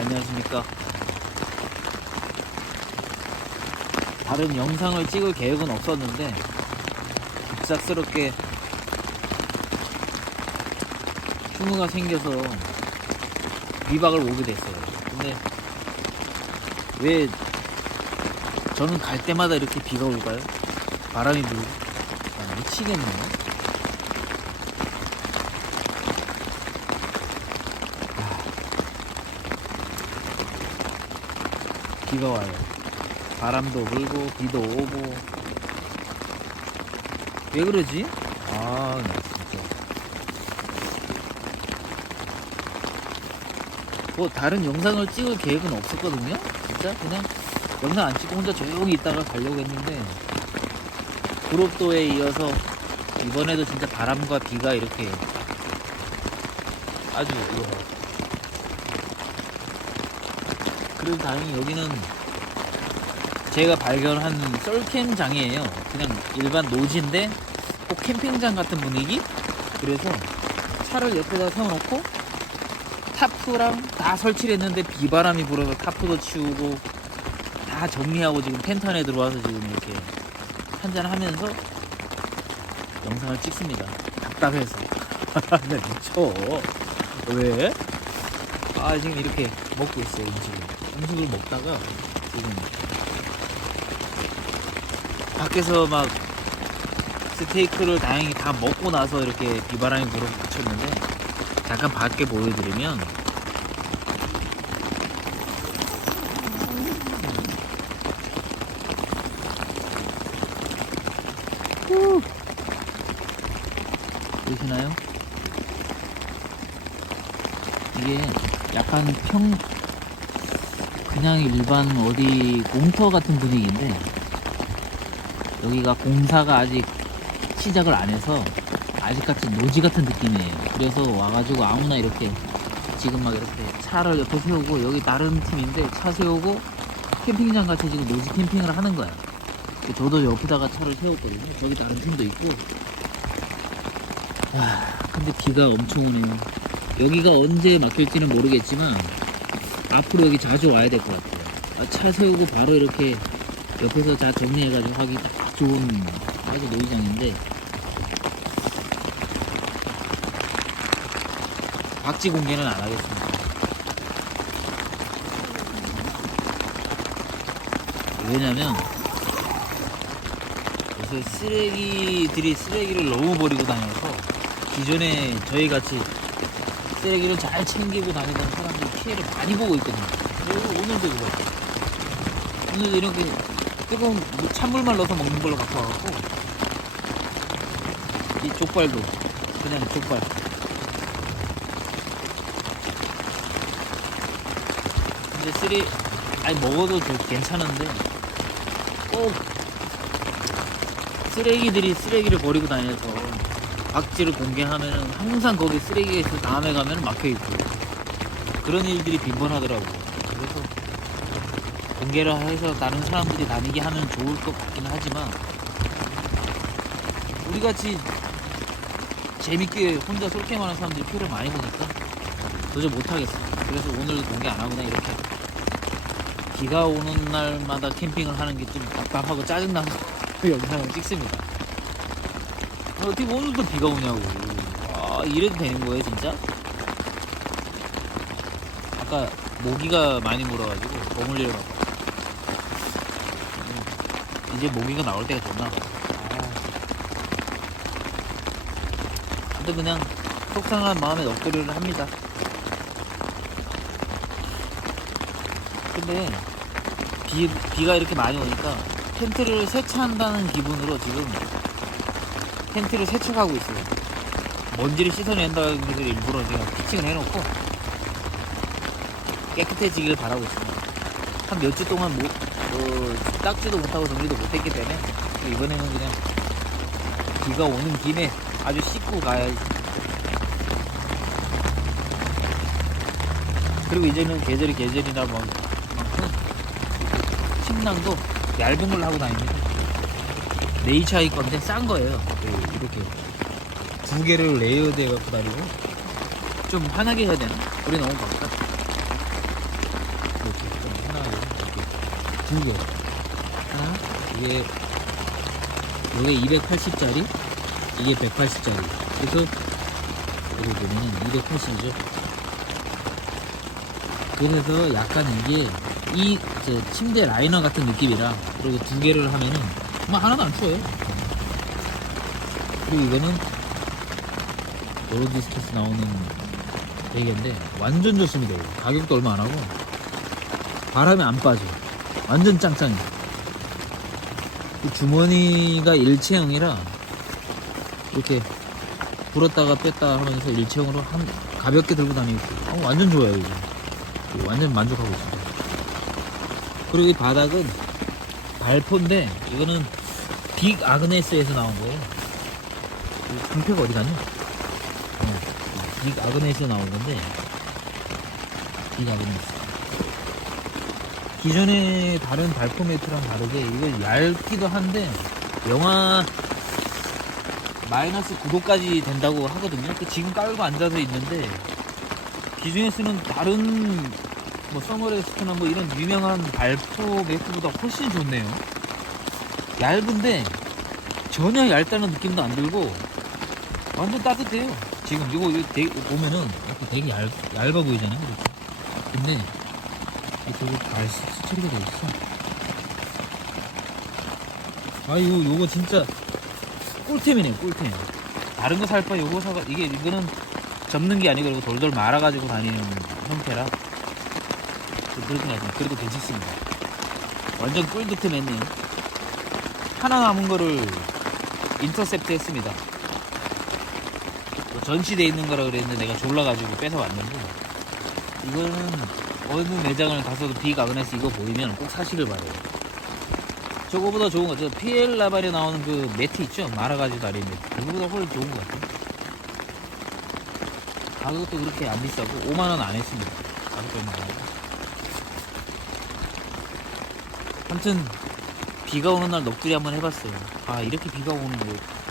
안녕하십니까. 다른 영상을 찍을 계획은 없었는데 급작스럽게 휴무가 생겨서 비박을 오게 됐어요. 근데 왜 저는 갈 때마다 이렇게 비가 올까요? 바람이 불고 아, 미치겠네요. 비가 와요. 바람도 불고 비도 오고 왜 그러지? 아, 나 진짜. 뭐 다른 영상을 찍을 계획은 없었거든요. 진짜 그냥 영상 안 찍고 혼자 조용히 있다가 가려고 했는데 구롭도에 이어서 이번에도 진짜 바람과 비가 이렇게 아주 이거 봐. 그래도 다행히 여기는 제가 발견한 썰캠장이에요. 그냥 일반 노지인데 꼭 캠핑장 같은 분위기? 그래서 차를 옆에다 세워놓고 타프랑 다 설치를 했는데 비바람이 불어서 타프도 치우고 다 정리하고 지금 텐트 안에 들어와서 지금 이렇게 한잔 하면서 영상을 찍습니다. 답답해서. 나 미쳐. 왜? 아, 지금 이렇게 먹고 있어요, 음식을. 음식을 먹다가 지금 밖에서 막 스테이크를 다행히 다 먹고 나서 이렇게 비바람이 불어서 그쳤는데 잠깐 밖에 보여드리면 후. 보시나요? 이게 약간 평 그냥 일반 어디 공터 같은 분위기인데 여기가 공사가 아직 시작을 안 해서 아직같이 노지 같은 느낌이에요. 그래서 와가지고 아무나 이렇게 지금 막 이렇게 차를 옆에 세우고 여기 다른 팀인데 차 세우고 캠핑장 같이 지금 노지 캠핑을 하는 거야. 저도 옆에다가 차를 세웠거든요. 저기 다른 팀도 있고. 와, 근데 비가 엄청 오네요. 여기가 언제 막힐지는 모르겠지만 앞으로 여기 자주 와야 될 것 같아요. 아, 차 세우고 바로 이렇게 옆에서 다 정리해가지고 하기 딱 좋은 아주 노이장인데 박지 공개는 안 하겠습니다. 왜냐면 요새 쓰레기들이 쓰레기를 너무 버리고 다녀서 기존에 저희 같이 쓰레기를 잘 챙기고 다니던 사람들이 피해를 많이 보고 있거든요. 오늘도 그렇고 오늘도 이렇게 뜨거운 물- 찬물만 넣어서 먹는 걸로 갖고 와갖고 이 족발도 그냥 족발. 근데 쓰레 아니 먹어도 좀 괜찮은데 꼭 쓰레기들이 쓰레기를 버리고 다녀서 박지를 공개하면은 항상 거기 쓰레기가 있어 다음에 가면 막혀 있고 그런 일들이 빈번하더라고. 그래서 공개를 해서 다른 사람들이 다니게 하면 좋을 것 같긴 하지만 우리 같이 재밌게 혼자 솔캠하는 사람들이 피해를 많이 보니까 도저히 못하겠어. 그래서 오늘 공개 안 하고 그냥 이렇게 비가 오는 날마다 캠핑을 하는 게 좀 답답하고 짜증나서 영상을 찍습니다. 어떻게 오늘도 비가 오냐고. 아, 이래도 되는 거예요, 진짜? 아까 모기가 많이 물어가지고 버물리러 가고. 음, 이제 모기가 나올 때가 됐나 봐. 아. 근데 그냥 속상한 마음에 넋두리를 합니다. 근데 비, 비가 이렇게 많이 오니까 텐트를 세차한다는 기분으로 지금 텐트를 세척하고 있어요. 먼지를 씻어낸다는 것을 일부러 제가 피칭을 해놓고 깨끗해지길 바라고 있습니다. 한 몇 주 동안 못, 어, 닦지도 못하고 정리도 못했기 때문에 이번에는 그냥 비가 오는 김에 아주 씻고 가야지. 그리고 이제는 계절이 계절이라 막, 막 침낭도 얇은 걸로 하고 다닙니다. 네이차이 건데 싼 거예요. 그 이렇게 두 개를 레이어드 해 갖고 다니고 좀 환하게 해야 되나? 우리 너무 바빠. 두 개. 하나, 이게, 이게 280짜리, 이게 180짜리. 그래서, 여기 보면은 280이죠. 그래서 약간 이게, 이, 저, 침대 라이너 같은 느낌이라, 그리고 두 개를 하면은, 뭐 하나도 안 추워요. 그리고 이거는, 로드스케스 나오는 베개인데, 완전 좋습니다. 가격도 얼마 안 하고, 바람이 안 빠져. 완전 짱짱해. 이 주머니가 일체형이라 이렇게 불었다가 뺐다 하면서 일체형으로 한 가볍게 들고 다니고 어, 완전 좋아요 이거. 완전 만족하고 있습니다. 그리고 이 바닥은 발포인데 이거는 빅 아그네스에서 나온 거예요. 이 상표가 어디 갔냐? 어, 빅 아그네스에서 나온 건데 빅 아그네스. 기존의 다른 발포 매트랑 다르게 이거 얇기도 한데 영하 마이너스 9도까지 된다고 하거든요. 그 지금 깔고 앉아서 있는데 기존에 쓰는 다른 뭐 서머레스트나 뭐 이런 유명한 발포 매트보다 훨씬 좋네요. 얇은데 전혀 얇다는 느낌도 안 들고 완전 따뜻해요. 지금 이거, 되게- 보면은 이렇게 되게 얇, 얇아 보이잖아요. 이렇게. 근데 이쪽에 다 수- 수처리가 되어 있어. 아, 이거, 요거 진짜 꿀템이네, 꿀템. 다른 거 살 바 요거 사가, 이게, 이거는 접는 게 아니고, 그리고 돌돌 말아가지고 다니는 형태라. 좀 그렇긴 하지만, 그래도 괜찮습니다. 완전 꿀득템 했네요. 하나 남은 거를 인터셉트 했습니다. 뭐 전시돼 있는 거라 그랬는데 내가 졸라가지고 뺏어왔는데, 이거는 어느 매장을 가서도 빅 아그네스 이거 보이면 꼭 사시길 바래요. 저거보다 좋은 거, 저 피엘 라발에 나오는 그 매트 있죠? 말아가지고 다리는 그거보다 훨씬 좋은 것 같아요. 가격도 그렇게 안 비싸고 5만원 안 했습니다. 가격도 얼마 안 하고. 아무튼 비가 오는 날 넋두리 한번 해봤어요. 아 이렇게 비가 오는 거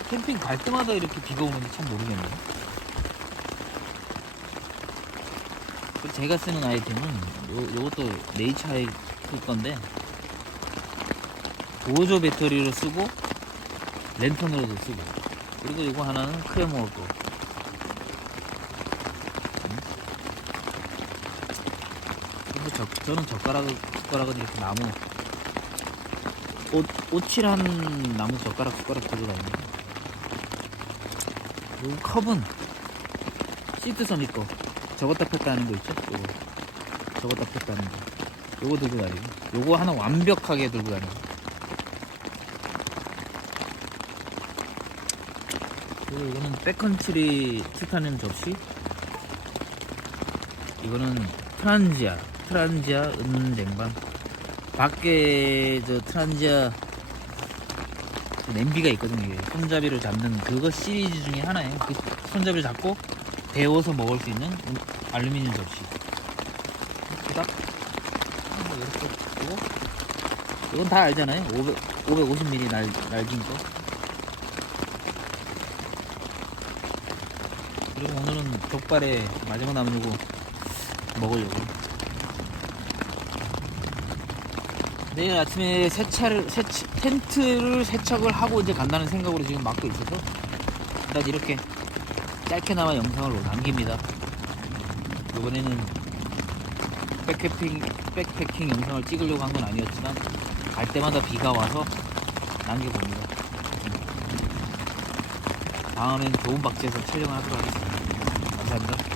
캠핑 갈 때마다 이렇게 비가 오는지 참 모르겠네요. 그리고 제가 쓰는 아이템은 요, 요것도 네이처의 쓸 건데 보조 배터리로 쓰고 랜턴으로도 쓰고. 그리고 이거 하나는 크레모어 거 음? 근데 저, 저는 젓가락, 숟가락은 이렇게 나무 옷, 오칠한 나무 젓가락 숟가락 다닙니다 이 컵은 시트 서미 거 저것다 폈다 하는 거 있죠? 요거. 저것다 폈다 하는 거. 요거 들고 다니고. 요거 하나 완벽하게 들고 다니고. 그리고 이거는 백컨트리 티타늄 접시. 이거는 트란지아. 트란지아 은쟁반. 밖에 저 트란지아 그 냄비가 있거든요. 이게 손잡이로 잡는 그거 시리즈 중에 하나예요. 그 손잡이를 잡고 데워서 먹을 수 있는 음, 알루미늄 접시. 뭐 이렇게 두고 이건 다 알잖아요. 500, 550ml 날, 날긴 거. 그리고 오늘은 족발에 마지막 요거 먹으려고. 내일 아침에 세차를 세차, 텐트를 세척을 하고 이제 간다는 생각으로 지금 막고 있어서 일단 이렇게 짧게나마 영상을 남깁니다. 이번에는 백패킹, 백패킹 영상을 찍으려고 한 건 아니었지만 갈 때마다 비가 와서 남겨봅니다. 다음엔 좋은 박지에서 촬영을 하도록 하겠습니다. 감사합니다.